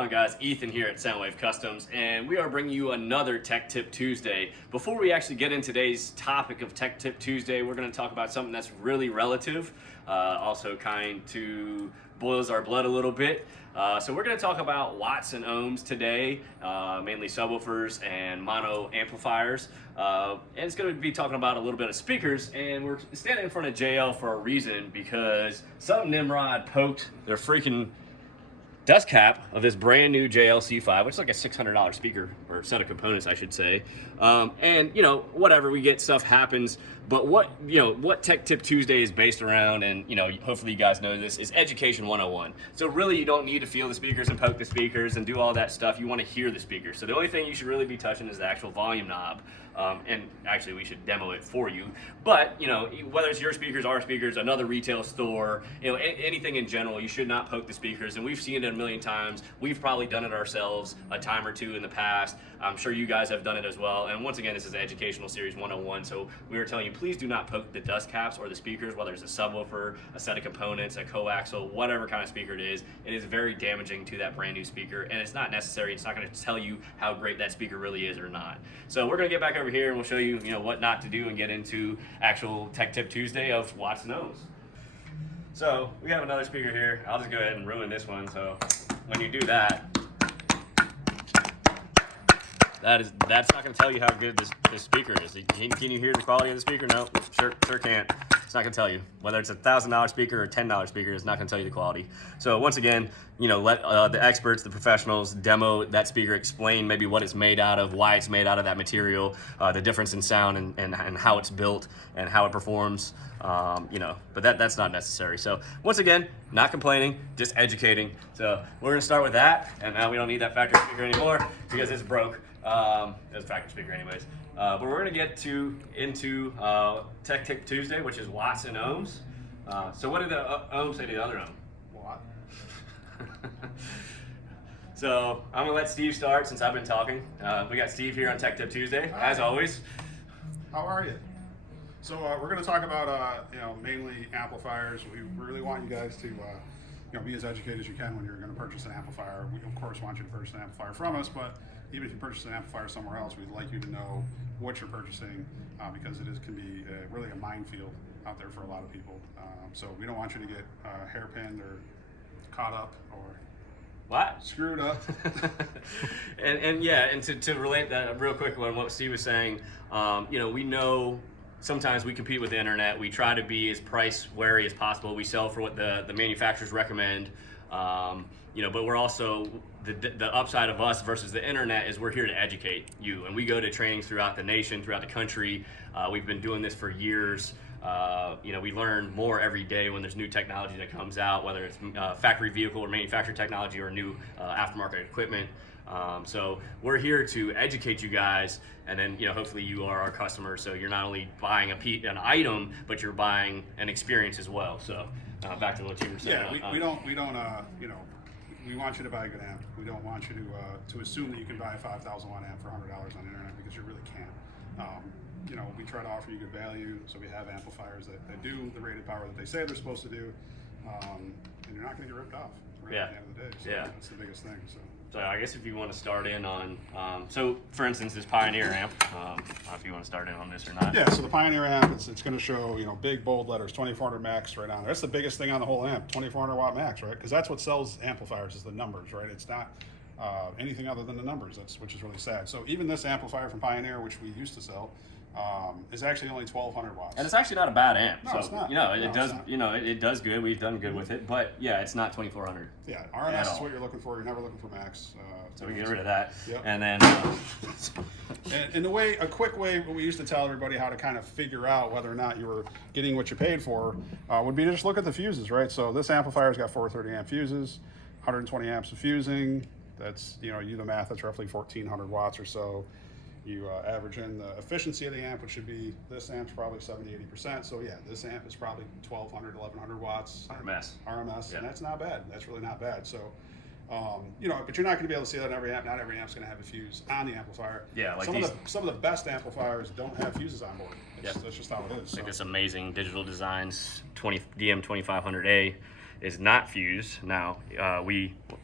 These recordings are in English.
on, guys? Ethan here at Soundwave Customs, and we are bringing you another Tech Tip Tuesday. Before we actually get into today's topic of Tech Tip Tuesday, we're going to talk about something that's really relative, also kind to boils our blood a little bit. So we're going to talk about watts and ohms today, mainly subwoofers and mono amplifiers. And it's going to be talking about a little bit of speakers, and we're standing in front of JL for a reason, because some Nimrod poked their freaking dust cap of this brand new JL-C5, which is like a $600 speaker, or set of components, I should say. And you know, whatever, we get, stuff happens. But what Tech Tip Tuesday is based around, and hopefully you guys know this, is Education 101. So really, you don't need to feel the speakers and poke the speakers and do all that stuff. You want to hear the speakers. So the only thing you should really be touching is the actual volume knob. And actually, we should demo it for you. But whether it's your speakers, our speakers, another retail store, anything in general, you should not poke the speakers. And we've seen it a million times. We've probably done it ourselves a time or two in the past. I'm sure you guys have done it as well. And once again, this is Educational Series 101. So we were telling you, please do not poke the dust caps or the speakers, whether it's a subwoofer, a set of components, a coaxial, whatever kind of speaker it is. It is very damaging to that brand new speaker, and it's not necessary. It's not going to tell you how great that speaker really is or not. So we're going to get back over here and we'll show you, what not to do, and get into actual Tech Tip Tuesday of watts and ohms. So we have another speaker here. I'll just go ahead and ruin this one. So when you do that, that's not going to tell you how good this speaker is. Can you hear the quality of the speaker? No, sure can't. It's not going to tell you. Whether it's a $1,000 speaker or a $10 speaker, it's not going to tell you the quality. So once again, let the experts, the professionals, demo that speaker, explain maybe what it's made out of, why it's made out of that material, the difference in sound and how it's built and how it performs. But that's not necessary. So once again, not complaining, just educating. So we're going to start with that, and now we don't need that factory speaker anymore because it's broke. It was a factory speaker anyways. But we're going to get into Tech Tip Tuesday, which is watts and ohms. So what did the ohms say to the other ohm? Watt. So I'm going to let Steve start since I've been talking. We got Steve here on Tech Tip Tuesday, as always. How are you? So we're going to talk about mainly amplifiers. We really want you guys to be as educated as you can when you're going to purchase an amplifier. We of course want you to purchase an amplifier from us, but even if you purchase an amplifier somewhere else, we'd like you to know what you're purchasing, because can be really a minefield out there for a lot of people. So we don't want you to get hairpinned or caught up or screwed up. and to relate that real quick on what Steve was saying, we know sometimes we compete with the internet. We try to be as price wary as possible. We sell for what the manufacturers recommend. But we're also, the upside of us versus the internet is we're here to educate you. And we go to trainings throughout the nation, throughout the country. We've been doing this for years. We learn more every day when there's new technology that comes out, whether it's factory vehicle or manufactured technology or new aftermarket equipment. So we're here to educate you guys, and then hopefully you are our customer. So you're not only buying an item, but you're buying an experience as well. So back to what you were saying. Yeah, we don't we want you to buy a good amp. We don't want you to assume that you can buy a 5,000 watt amp for $100 on the internet, because you really can't. We try to offer you good value, so we have amplifiers that do the rated power that they say they're supposed to do, and you're not going to get ripped off at the end of the day. So that's the biggest thing. So I guess if you want to start in on, so for instance, this Pioneer amp, I don't know if you want to start in on this or not. Yeah, so the Pioneer amp, it's going to show, big bold letters, 2400 max right on there. That's the biggest thing on the whole amp, 2400 watt max, right? Because that's what sells amplifiers, is the numbers, right? It's not anything other than the numbers, which is really sad. So even this amplifier from Pioneer, which we used to sell, is actually only 1200 watts. And it's actually not a bad amp. No, so, it's not. It does good. We've done good with it, but yeah, it's not 2400. Yeah, RMS is what you're looking for. You're never looking for max. So we get rid of that. Yep. And then and a quick way we used to tell everybody how to kind of figure out whether or not you were getting what you paid for would be to just look at the fuses, right? So this amplifier's got 430 amp fuses, 120 amps of fusing. That's, you do the math, that's roughly 1400 watts or so. You average in the efficiency of the amp, which should be, this amp's probably 70-80%. So yeah, this amp is probably 1200, 1100 watts. RMS. RMS, yeah. And that's not bad. That's really not bad. So, but you're not going to be able to see that in every amp. Not every amp's going to have a fuse on the amplifier. Yeah, like some of the best amplifiers don't have fuses on board. That's just how it is. Like this amazing Digital Designs DM2500A. is not fused. Now,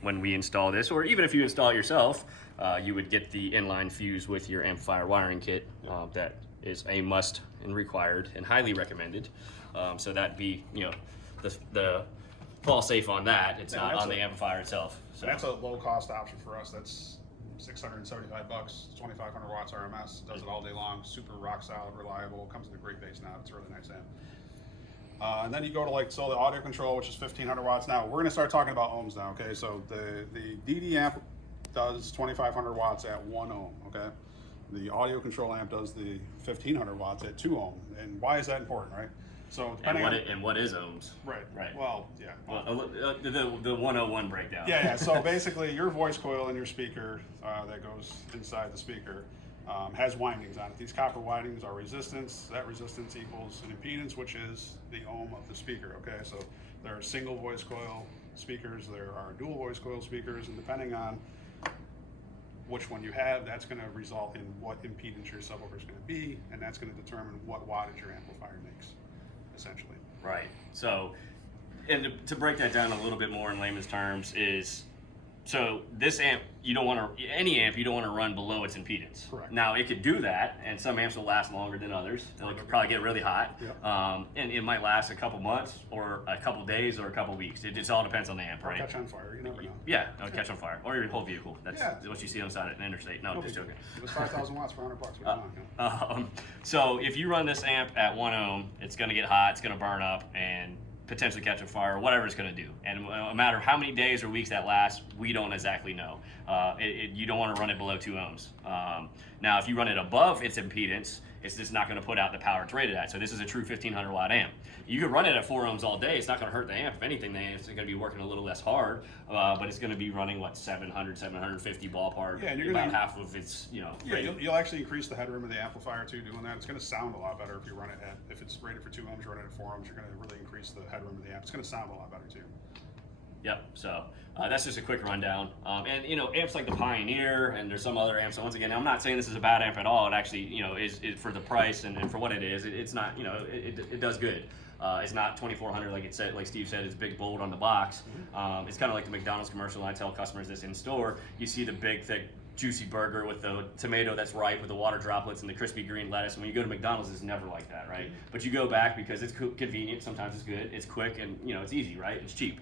when we install this, or even if you install it yourself, you would get the inline fuse with your amplifier wiring kit. That is a must and required and highly recommended. So that'd be, the fall safe on that. It's not on the amplifier itself. So that's a low cost option for us. That's $675, 2,500 watts RMS. Does it all day long. Super rock solid, reliable. Comes with a great bass knob. It's a really nice amp. And then you go to the audio control, which is 1,500 watts. Now we're going to start talking about ohms now. Okay, so the DD amp does 2,500 watts at 1 ohm. Okay, the audio control amp does the 1,500 watts at 2 ohm. And why is that important, right? So and what is ohms? Right. Well, yeah. The 101 breakdown. Yeah. So basically, your voice coil in your speaker that goes inside the speaker has windings on it. These copper windings are resistance. That resistance equals an impedance, which is the ohm of the speaker. Okay, so there are single voice coil speakers. There are dual voice coil speakers, and depending on which one you have, that's going to result in what impedance your subwoofer is going to be, and that's going to determine what wattage your amplifier makes, essentially. Right. So, and to break that down a little bit more in layman's terms is, so this amp, you don't want to, any amp, you don't want to run below its impedance. Correct. Now, it could do that, and some amps will last longer than others. They'll probably get really hot, Yep. and it might last a couple months, or a couple days, or a couple weeks. It just all depends on the amp, right? Catch on fire, you never know. Yeah, it'll catch on fire, or your whole vehicle. That's what you see on the side of an interstate. No, just joking. It was 5,000 watts for $100. What do you want? So if you run this amp at 1 ohm, it's going to get hot, it's going to burn up, and potentially catch a fire, whatever it's going to do. And no matter how many days or weeks that lasts, we don't exactly know. You don't want to run it below 2 ohms. Now, if you run it above its impedance, it's just not going to put out the power it's rated at. So this is a true 1,500 watt amp. You could run it at 4 ohms all day. It's not going to hurt the amp. If anything, the amp's going to be working a little less hard, but it's going to be running, 700, 750 ballpark. Yeah, and you're about half of its, Yeah, you'll actually increase the headroom of the amplifier too doing that. It's going to sound a lot better if you run it at, if it's rated for 2 ohms, you run it at 4 ohms, you're going to really increase the headroom of the amp. It's going to sound a lot better too. Yep, so that's just a quick rundown. And amps like the Pioneer, and there's some other amps. So once again, I'm not saying this is a bad amp at all. It actually, is for the price and for what it is. It's not, it does good. It's not 2,400 like it said, like Steve said. It's big, bold on the box. It's kind of like the McDonald's commercial. And I tell customers this in store. You see the big, thick, juicy burger with the tomato that's ripe with the water droplets and the crispy green lettuce. And when you go to McDonald's, it's never like that, right? But you go back because it's convenient. Sometimes it's good. It's quick, and it's easy, right? It's cheap.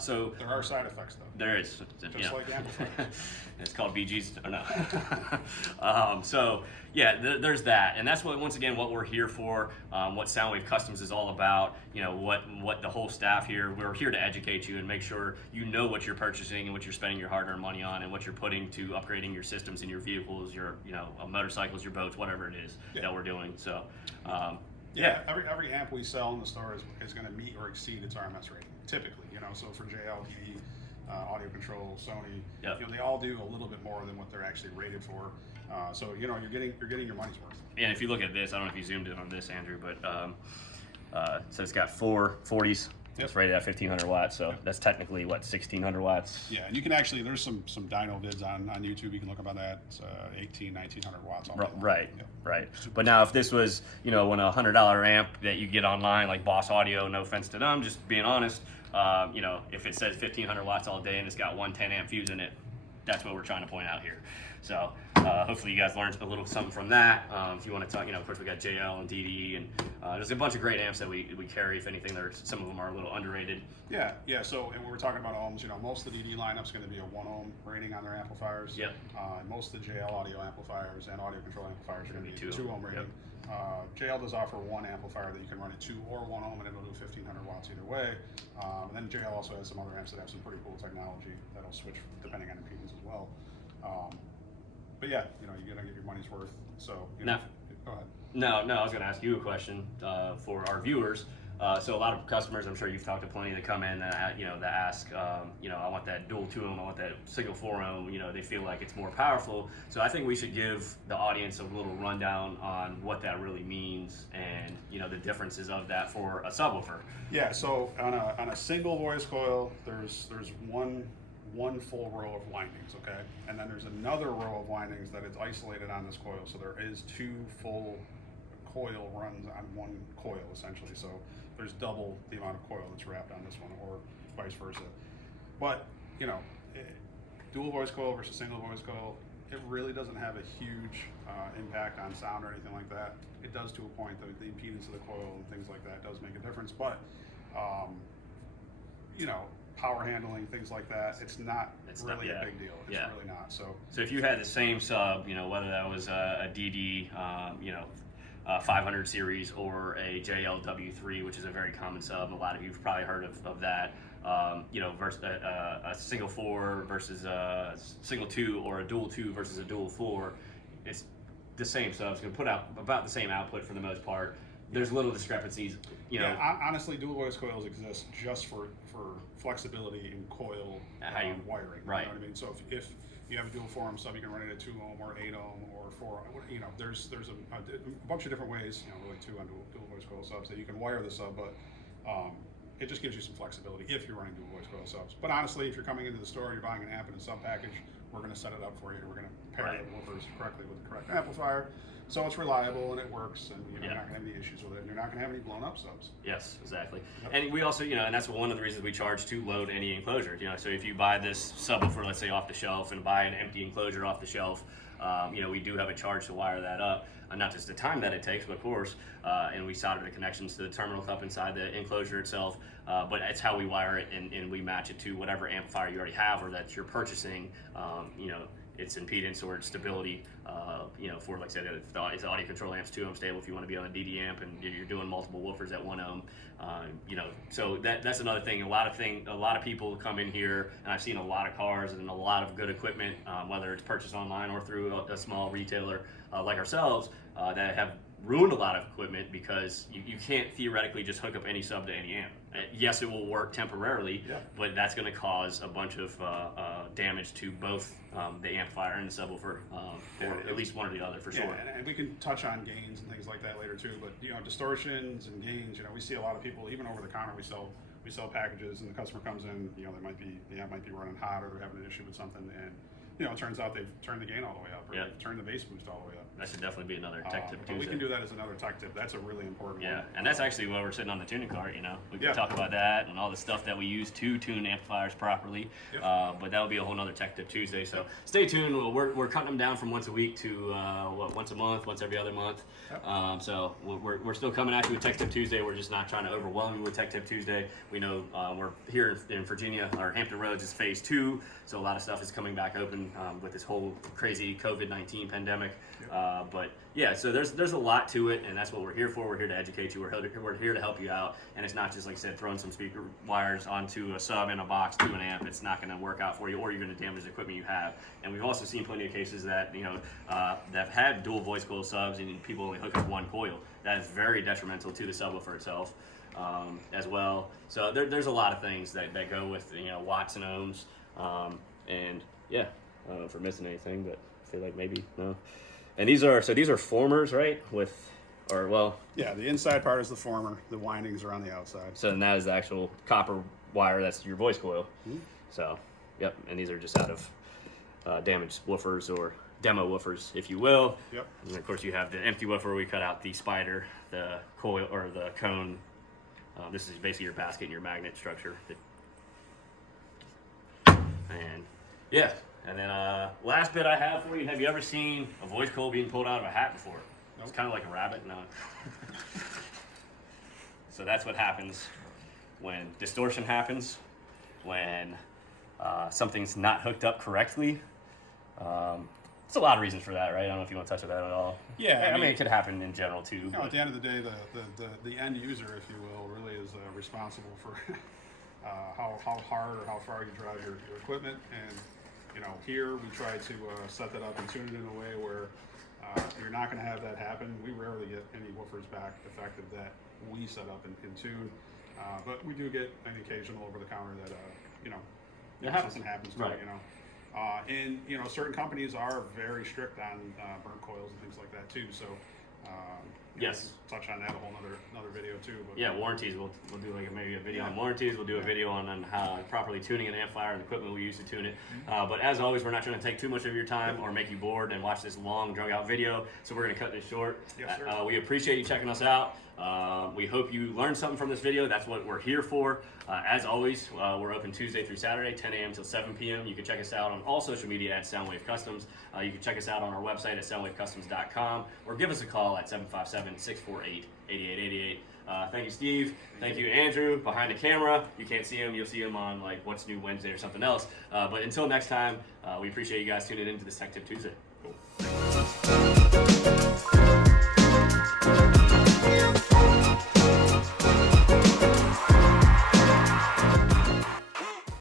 So there are side effects though. There is. Just like amplifiers. It's called BG's. Or no. So yeah, there's that, and that's what, once again, what we're here for. What Soundwave Customs is all about. What the whole staff here. We're here to educate you and make sure you know what you're purchasing and what you're spending your hard-earned money on, and what you're putting to upgrading your systems in your vehicles, your motorcycles, your boats, whatever it is that we're doing. So. Every amp we sell in the store is going to meet or exceed its RMS rating, typically. So for JL, DD, Audio Control, Sony, they all do a little bit more than what they're actually rated for. So you're getting your money's worth. And if you look at this, I don't know if you zoomed in on this, Andrew, but so it's got 4 40s. It's rated at 1,500 watts, so that's technically 1,600 watts. Yeah, and you can actually, there's some dyno vids on YouTube. You can look up on that. It's 1,900 watts. Right. But now, if this was when a $100 amp that you get online, like Boss Audio, no offense to them, just being honest, if it says 1,500 watts all day and it's got 110 amp fuse in it, that's what we're trying to point out here. So hopefully you guys learned a little something from that. If you want to talk, of course we got JL and DD, and there's a bunch of great amps that we carry. If anything, some of them are a little underrated. Yeah. So, and when we're talking about ohms, most of the DD lineup's going to be a 1 ohm rating on their amplifiers. Yep. Most of the JL audio amplifiers and audio control amplifiers are going to be 2 ohm rating. Yep. JL does offer one amplifier that you can run at 2 or 1 ohm, and it'll do 1,500 watts either way. And then JL also has some other amps that have some pretty cool technology that'll switch depending on impedance as well. But yeah, you're gonna get your money's worth. So go ahead. No, I was gonna ask you a question for our viewers. So a lot of customers, I'm sure you've talked to plenty that come in that ask, I want that dual 2 ohm, I want that single 4 ohm. They feel like it's more powerful. So I think we should give the audience a little rundown on what that really means, and the differences of that for a subwoofer. Yeah. So on a single voice coil, there's one full row of windings, okay? And then there's another row of windings that is isolated on this coil. So there is 2 full coil runs on one coil, essentially. So there's double the amount of coil that's wrapped on this one, or vice versa. But dual voice coil versus single voice coil, it really doesn't have a huge impact on sound or anything like that. It does to a point. The impedance of the coil and things like that does make a difference, but power handling, things like that, it's not really a big deal. It's really not. So if you had the same sub, whether that was a DD, 500 series or a JLW3, which is a very common sub, a lot of you've probably heard of that. Versus a single 4 versus a single 2, or a dual 2 versus a dual 4, it's the same sub. It's going to put out about the same output for the most part. There's little discrepancies. Honestly, dual voice coils exist just for flexibility in coil wiring. Right. You know what I mean? So if you have a dual 4 ohm sub, you can run it at 2 ohm or 8 ohm or 4. There's a bunch of different ways. Really 2 on dual voice coil subs that you can wire the sub, but it just gives you some flexibility if you're running dual voice coil subs. But honestly, if you're coming into the store, you're buying an amp and a sub package, we're going to set it up for you. We're going to pair the woofers correctly with the correct amplifier, so it's reliable and it works, and you're not going to have any issues with it. And you're not going to have any blown up subs. Yes, exactly. Yep. And we also, and that's one of the reasons we charge to load any enclosure. So if you buy this subwoofer, let's say off the shelf, and buy an empty enclosure off the shelf, we do have a charge to wire that up. Not just the time that it takes, but of course, and we solder the connections to the terminal cup inside the enclosure itself, but it's how we wire it, and we match it to whatever amplifier you already have or that you're purchasing, its impedance or its stability, for, like I said, it's audio control amps 2 ohm stable if you want to be on a DD amp and you're doing multiple woofers at 1 ohm, so that's another thing. A lot of people come in here, and I've seen a lot of cars and a lot of good equipment, whether it's purchased online or through a small retailer like ourselves, that have ruined a lot of equipment because you can't theoretically just hook up any sub to any amp. Yes, it will work temporarily, but that's going to cause a bunch of damage to both the amplifier and the subwoofer, or at least one or the other for sure. And we can touch on gains and things like that later too. But distortions and gains, we see a lot of people, even over the counter, we sell packages, and the customer comes in, the amp might be running hot, or they're having an issue with something, and it turns out they've turned the gain all the way up, or they've turned the bass boost all the way up. That should definitely be another tech tip. But we can do that as another tech tip. That's a really important one. Yeah, and that's actually why we're sitting on the tuning cart. We can talk about that and all the stuff that we use to tune amplifiers properly. But that'll be a whole nother Tech Tip Tuesday. So stay tuned. We're cutting them down from once a week to once a month, once every other month. So we're still coming at you with Tech Tip Tuesday. We're just not trying to overwhelm you with Tech Tip Tuesday. We know we're here in Virginia. Our Hampton Roads is phase 2, so a lot of stuff is coming back open with this whole crazy COVID-19 pandemic. But yeah, so there's a lot to it, and that's what we're here for. We're here to educate you. We're here to help you out, and it's not just, like I said, throwing some speaker wires onto a sub in a box to an amp. It's not going to work out for you, or you're going to damage the equipment you have. And we've also seen plenty of cases that that have had dual voice coil subs, and people only hook up one coil. That is very detrimental to the subwoofer itself, as well. So there's a lot of things that go with watts and ohms, and yeah, I don't know if we're missing anything, but I feel like maybe no. And these are formers, right? Yeah, the inside part is the former. The windings are on the outside. So then that is the actual copper wire. That's your voice coil. Mm-hmm. So, yep. And these are just out of damaged woofers, or demo woofers, if you will. Yep. And of course, you have the empty woofer. We cut out the spider, the coil, or the cone. This is basically your basket and your magnet structure. And yeah. And then last bit I have for you, have you ever seen a voice coil being pulled out of a hat before? Nope. It's kind of like a rabbit. No. So that's what happens when distortion happens, when something's not hooked up correctly. It's a lot of reasons for that, right? I don't know if you want to touch on that at all. Yeah. I mean, it could happen in general too. At the end of the day, the end user, if you will, really is responsible for how hard or how far you drive your equipment. And here we try to set that up and tune it in a way where you're not going to have that happen. We rarely get any woofers back defective that we set up and tune, but we do get an occasional over the counter that something happens to it. And certain companies are very strict on burnt coils and things like that too. So Yes. Touch on that a whole another video too. But Yeah, warranties. We'll do like maybe a video on warranties. We'll do a video on how properly tuning an amplifier and the equipment we use to tune it. But as always, we're not trying to take too much of your time or make you bored and watch this long, drug out video. So we're going to cut this short. Yes, sir. We appreciate you checking us out. We hope you learned something from this video. That's what we're here for. As always, we're open Tuesday through Saturday, 10 a.m. till 7 p.m. You can check us out on all social media at Soundwave Customs. You can check us out on our website at soundwavecustoms.com or give us a call at 757-648-8888. Thank you, Steve. Thank you, Andrew, behind the camera. You can't see him. You'll see him on like What's New Wednesday or something else. But until next time, we appreciate you guys tuning in to this Tech Tip Tuesday.